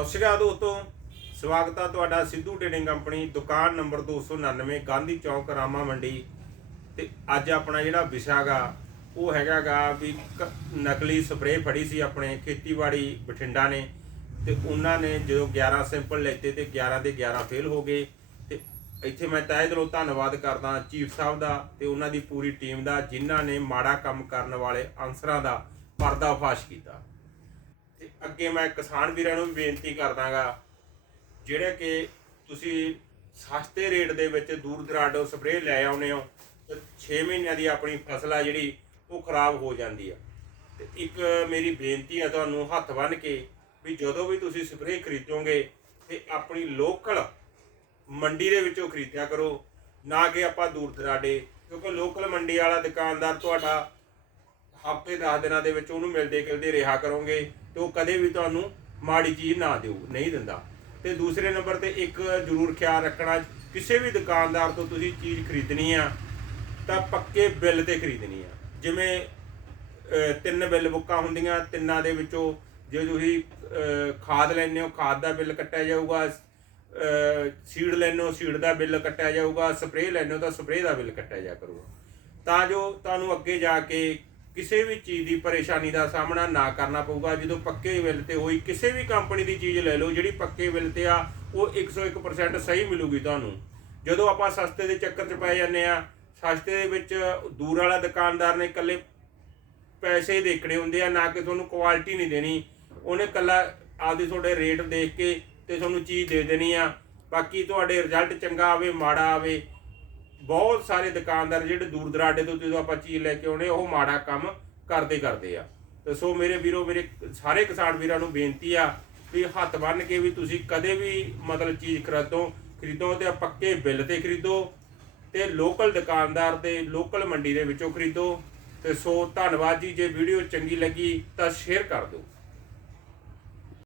ਸਤਿ ਸ਼੍ਰੀ ਅਕਾਲ ਦੋਸਤੋ। ਸਵਾਗਤ ਆ ਤੁਹਾਡਾ ਸਿੱਧੂ ਟ੍ਰੇਡਿੰਗ ਕੰਪਨੀ, ਦੁਕਾਨ ਨੰਬਰ 299 ਗਾਂਧੀ ਚੌਕ, ਰਾਮਾ ਮੰਡੀ। ਤੇ ਅੱਜ ਆਪਣਾ ਜਿਹੜਾ ਵਿਸ਼ਾ ਗਾ, ਉਹ ਹੈਗਾਗਾ ਵੀ ਕ- ਨਕਲੀ ਸਪਰੇਅ ਫੜੀ ਸੀ ਆਪਣੇ ਖੇਤੀਬਾੜੀ ਬਠਿੰਡਾ ਨੇ। ਤੇ ਉਹਨਾਂ ਨੇ ਜਦੋਂ 11 ਸੈਂਪਲ ਲੈਤੇ ਤੇ 11 ਦੇ 11 ਫੇਲ ਹੋ ਗਏ। ਤੇ ਇੱਥੇ ਮੈਂ ਤਹਿ ਦਿਲੋਂ ਧੰਨਵਾਦ ਕਰਦਾ ਚੀਫ ਸਾਹਿਬ ਦਾ ਤੇ ਉਹਨਾਂ ਦੀ ਪੂਰੀ ਟੀਮ ਦਾ, ਜਿਨ੍ਹਾਂ ਨੇ ਮਾੜਾ ਕੰਮ ਕਰਨ ਵਾਲੇ ਅਨਸਰਾਂ ਦਾ ਪਰਦਾਫਾਸ਼ ਕੀਤਾ। ਤੇ ਅੱਗੇ ਮੈਂ ਕਿਸਾਨ ਵੀਰਾਂ ਨੂੰ ਵੀ ਬੇਨਤੀ ਕਰਦਾਗਾ, ਜਿਹੜੇ ਕਿ ਤੁਸੀਂ ਸਸਤੇ ਰੇਟ ਦੇ ਵਿੱਚ ਦੂਰ ਦਰਾਡੋਂ ਸਪਰੇਅ ਲੈ ਆਉਨੇ ਹੋ, ਤੇ 6 ਮਹੀਨਿਆਂ ਦੀ ਆਪਣੀ ਫਸਲ ਆ ਜਿਹੜੀ, ਉਹ ਖਰਾਬ ਹੋ ਜਾਂਦੀ ਆ। ਤੇ ਇੱਕ ਮੇਰੀ ਬੇਨਤੀ ਆ ਤੁਹਾਨੂੰ ਹੱਥ ਬੰਨ ਕੇ ਵੀ ਜਦੋਂ ਵੀ ਤੁਸੀਂ ਸਪਰੇਅ ਖਰੀਦੋਗੇ, ਤੇ ਆਪਣੀ ਲੋਕਲ ਮੰਡੀ ਦੇ ਵਿੱਚੋਂ ਖਰੀਦਿਆ ਕਰੋ, ਨਾ ਕਿ ਆਪਾਂ ਦੂਰ ਦਰਾਡੇ, ਕਿਉਂਕਿ ਲੋਕਲ ਮੰਡੀ ਵਾਲਾ ਦੁਕਾਨਦਾਰ ਤੁਹਾਡਾ ਹਫ਼ਤੇ 10 ਦਿਨਾਂ ਦੇ ਵਿੱਚ ਉਹਨੂੰ ਮਿਲਦੇ ਗਿਲਦੇ ਰਿਹਾ ਕਰੋਗੇ ਤੇ ਉਹ ਕਦੇ ਵੀ ਤੁਹਾਨੂੰ ਮਾੜੀ ਚੀਜ਼ ਨਾ ਦਿਓ ਨਹੀਂ ਦਿੰਦਾ। ਤੇ ਦੂਸਰੇ ਨੰਬਰ ਤੇ ਇੱਕ ਜ਼ਰੂਰ ਖਿਆਲ ਰੱਖਣਾ, ਕਿਸੇ ਵੀ ਦੁਕਾਨਦਾਰ ਤੋਂ ਤੁਸੀਂ ਚੀਜ਼ ਖਰੀਦਣੀ ਆ, ਤਾਂ ਪੱਕੇ ਬਿੱਲ ਤੇ ਖਰੀਦਣੀ ਆ। ਜਿਵੇਂ ਤਿੰਨ ਬਿੱਲ ਬੁੱਕਾਂ ਹੁੰਦੀਆਂ, ਤਿੰਨਾਂ ਦੇ ਵਿੱਚੋਂ ਜੇ ਤੁਸੀਂ ਖਾਦ ਲੈਂਦੇ ਹੋ, ਖਾਦ ਦਾ ਬਿੱਲ ਕੱਟਿਆ ਜਾਊਗਾ ਸੀਡ ਲੈਂਦੇ ਹੋ, ਸੀਡ ਦਾ ਬਿੱਲ ਕੱਟਿਆ ਜਾਊਗਾ, ਸਪਰੇਅ ਲੈਂਦੇ ਹੋ, ਤਾਂ ਸਪਰੇਅ ਦਾ ਬਿੱਲ ਕੱਟਿਆ ਜਾ ਕਰੂਗਾ। ਤਾਂ ਜੋ ਤੁਹਾਨੂੰ ਅੱਗੇ ਜਾ ਕੇ ਕਿਸੇ ਵੀ ਚੀਜ਼ ਦੀ ਪਰੇਸ਼ਾਨੀ ਦਾ ਸਾਹਮਣਾ ਨਾ ਕਰਨਾ ਪਊਗਾ। ਜਦੋਂ ਪੱਕੇ ਬਿੱਲ ਤੇ ਹੋਈ ਕਿਸੇ ਵੀ ਕੰਪਨੀ ਦੀ ਚੀਜ਼ ਲੈ ਲਓ, ਜਿਹੜੀ ਪੱਕੇ ਬਿੱਲ ਤੇ ਆ, ਉਹ 101% ਸਹੀ ਮਿਲੂਗੀ ਤੁਹਾਨੂੰ। ਜਦੋਂ ਆਪਾਂ ਸਸਤੇ ਦੇ ਚੱਕਰ 'ਚ ਪੈ ਜਾਂਦੇ ਆ, ਸਸਤੇ ਦੇ ਵਿੱਚ ਦੂਰ ਵਾਲਾ ਦੁਕਾਨਦਾਰ ਨੇ ਇਕੱਲੇ ਪੈਸੇ ਦੇਖਣੇ ਹੁੰਦੇ ਆ, ਨਾ ਕਿ ਤੁਹਾਨੂੰ ਕੁਆਲਿਟੀ ਨਹੀਂ ਦੇਣੀ। ਉਹਨੇ ਕੱਲਾ ਆਪਦੀ ਤੁਹਾਡੇ ਰੇਟ ਦੇਖ ਕੇ ਤੇ ਤੁਹਾਨੂੰ ਚੀਜ਼ ਦੇ ਦੇਣੀ ਆ। ਬਾਕੀ ਤੁਹਾਡੇ ਰਿਜ਼ਲਟ ਚੰਗਾ ਆਵੇ, ਮਾੜਾ ਆਵੇ ਬਹੁਤ ਸਾਰੇ ਦੁਕਾਨਦਾਰ ਜਿਹੜੇ ਦੂਰ ਦਰਾਡੇ ਤੋਂ ਜਦੋਂ ਆਪਾਂ ਚੀਜ਼ ਲੈ ਕੇ ਆਉਣੇ ਉਹ ਮਾੜਾ ਕੰਮ ਕਰਦੇ ਕਰਦੇ ਆ। ਤੇ ਸੋ ਮੇਰੇ ਵੀਰੋ, ਮੇਰੇ ਸਾਰੇ ਕਿਸਾਨ ਵੀਰਾਂ ਨੂੰ ਬੇਨਤੀ ਆ ਵੀ ਹੱਥ ਬੰਨ ਕੇ ਵੀ ਤੁਸੀਂ ਕਦੇ ਵੀ ਮਤਲਬ ਚੀਜ਼ ਖਰੀਦੋ ਖਰੀਦੋ ਤੇ ਪੱਕੇ ਬਿੱਲ ਤੇ ਖਰੀਦੋ ਤੇ ਲੋਕਲ ਦੁਕਾਨਦਾਰ ਦੇ ਲੋਕਲ ਮੰਡੀ ਦੇ ਵਿੱਚੋਂ ਖਰੀਦੋ ਤੇ ਸੋ ਧੰਨਵਾਦ ਜੀ। ਜੇ ਵੀਡੀਓ ਚੰਗੀ ਲੱਗੀ ਤਾਂ ਸ਼ੇਅਰ ਕਰ ਦਿਓ।